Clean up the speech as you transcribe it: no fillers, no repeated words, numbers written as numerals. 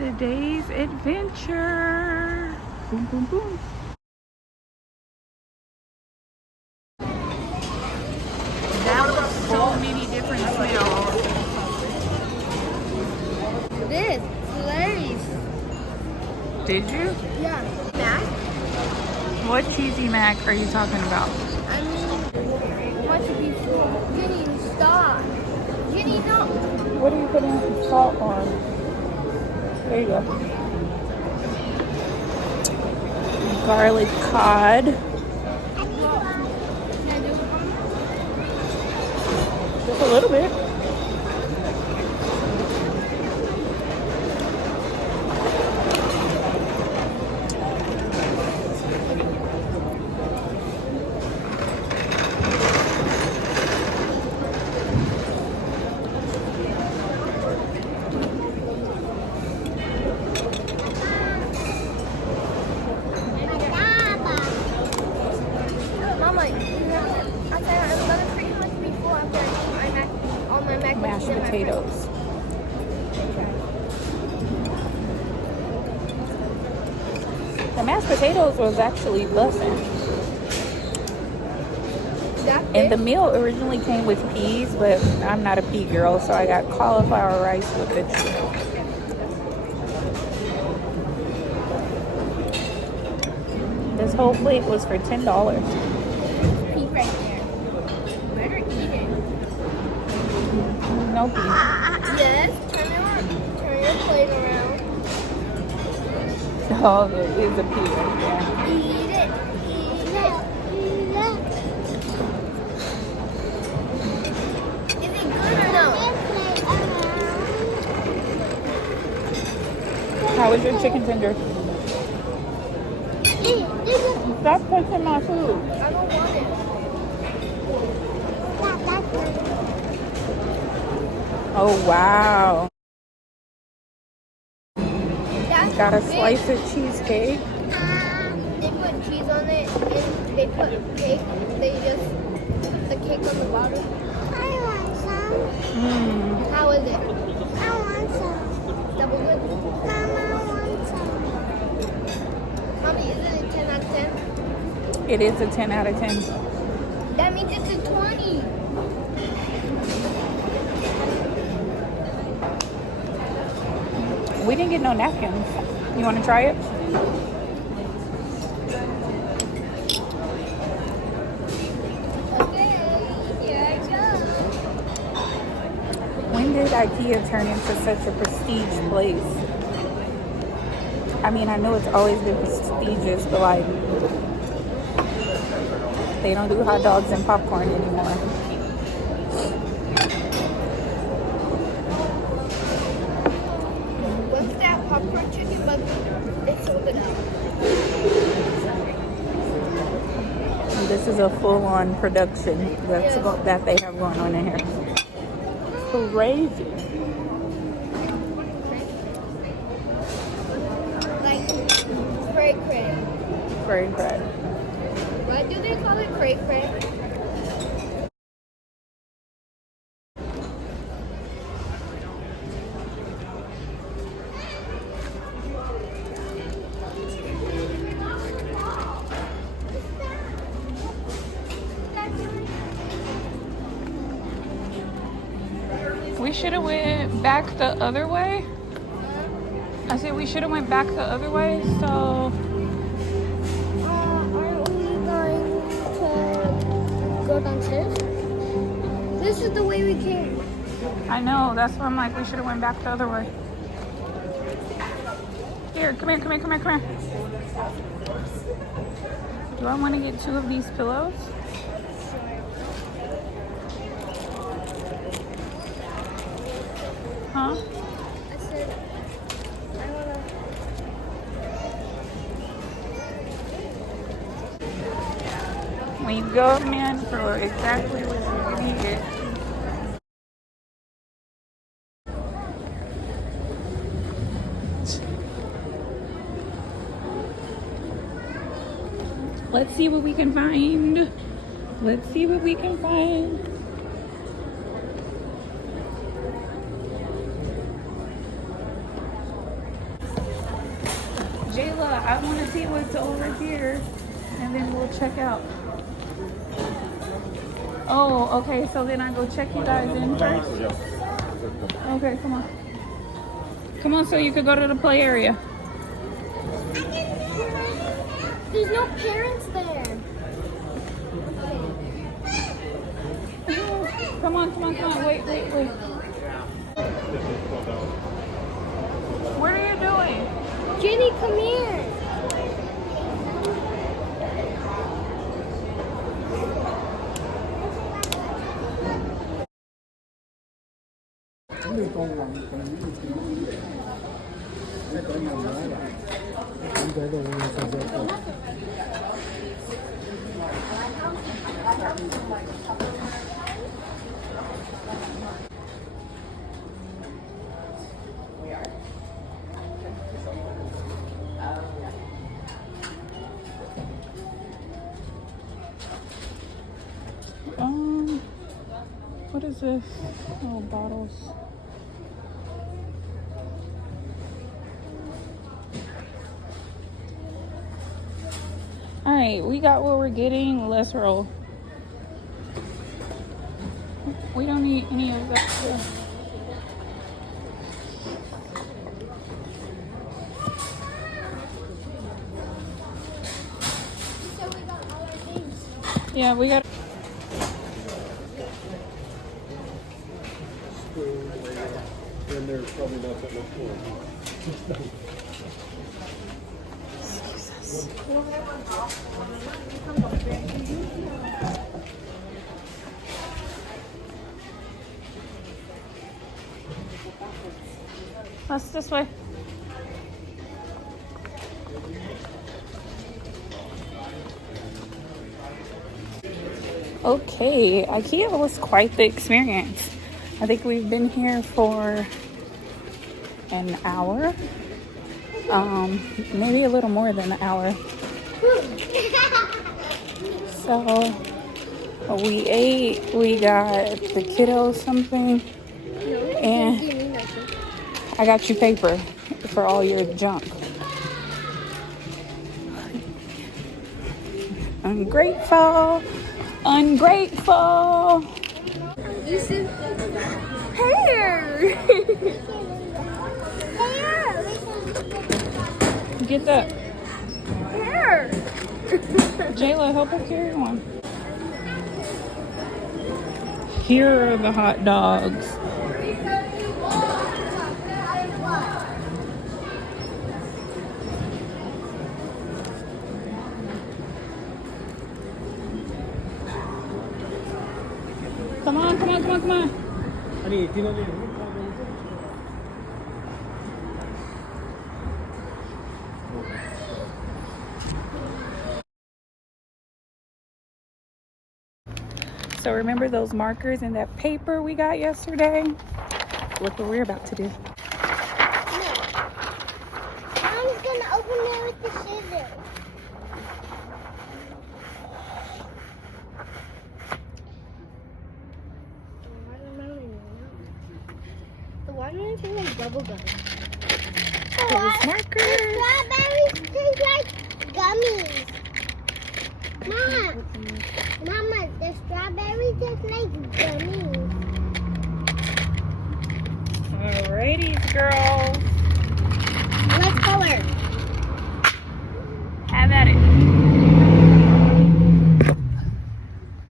today's adventure. Boom, boom, boom. That was so many different smells. This hilarious. Did you? Yeah. Mac? What cheesy mac are you talking about? I mean, what should be full? Jenny, stop. Jenny, no. What are you putting salt on? There you go. Garlic cod. Just a little bit. Mama, I said I'm gonna pretty much be full after I eat my mac, all my mac and Mashed cheese and potatoes. The mashed potatoes was actually busting. And the meal originally came with peas, but I'm not a pea girl, so I got cauliflower rice with vegetables. This whole plate was for $10. pea right there. Better eat it. No pea. Yes, turn your plate around. Oh, there is a pea right there. Eat it. Eat it. Eat it. Is it good or no? How was your chicken tender? Stop touching my food. I don't want it. Oh, wow. That's Got a big. slice of cheesecake. They put cheese on it and they put cake. They just put the cake on the bottom. I want some. How is it? I want some. Double good? Mama, I want some. Mommy, isn't it 10 out of 10? It is a 10 out of 10. That means it's a 20. We didn't get no napkins. You want to try it? Okay, here I go. When did IKEA turn into such a prestige place? I mean, I know it's always been prestigious, but like, they don't do hot dogs and popcorn anymore. What's that popcorn chicken? But they sold it out. This is a full-on production that they have going on in here. Crazy. Like cray cray. Cray cray. Why do they call it cray cray? We should have went back the other way. I said we should have went back the other way, so Are we going to go downstairs? This is the way we came. I know, that's why I'm like, we should have went back the other way. Here, come here, come here, come here, come here. Do I want to get 2 of these pillows? Huh? I said, I wanna. When you go, man, for exactly what you need. Let's see what we can find. Let's see what we can find. Jayla, I want to see what's over here, and then we'll check out. Oh, okay, so then I go check you guys in first? Okay, come on. Come on, so you could go to the play area. There's no parents there. Come on, come on, come on. Wait. What are you doing? Jenny, come here. What is this? Oh, bottles. All right, we got what we're getting. Let's roll. We don't need any of that stuff. So we got all our things. Yeah, we got. And there's probably not that much more. Let's this way. Okay, IKEA was quite the experience. I think we've been here for an hour, maybe a little more than an hour. So we ate, we got the kiddos something, and I got you paper for all your junk. Ungrateful. You see? Hair! Get that. Hair! Jayla, help her carry one. Here are the hot dogs. Come on. So remember those markers and that paper we got yesterday? Look what we're about to do. Mom's gonna open it with the scissors. The watermelon tastes like bubble gum. Those markers. The strawberries taste like gummies. Mama, the strawberries taste like gummies. Alrighty, girls. I like color. Have at it.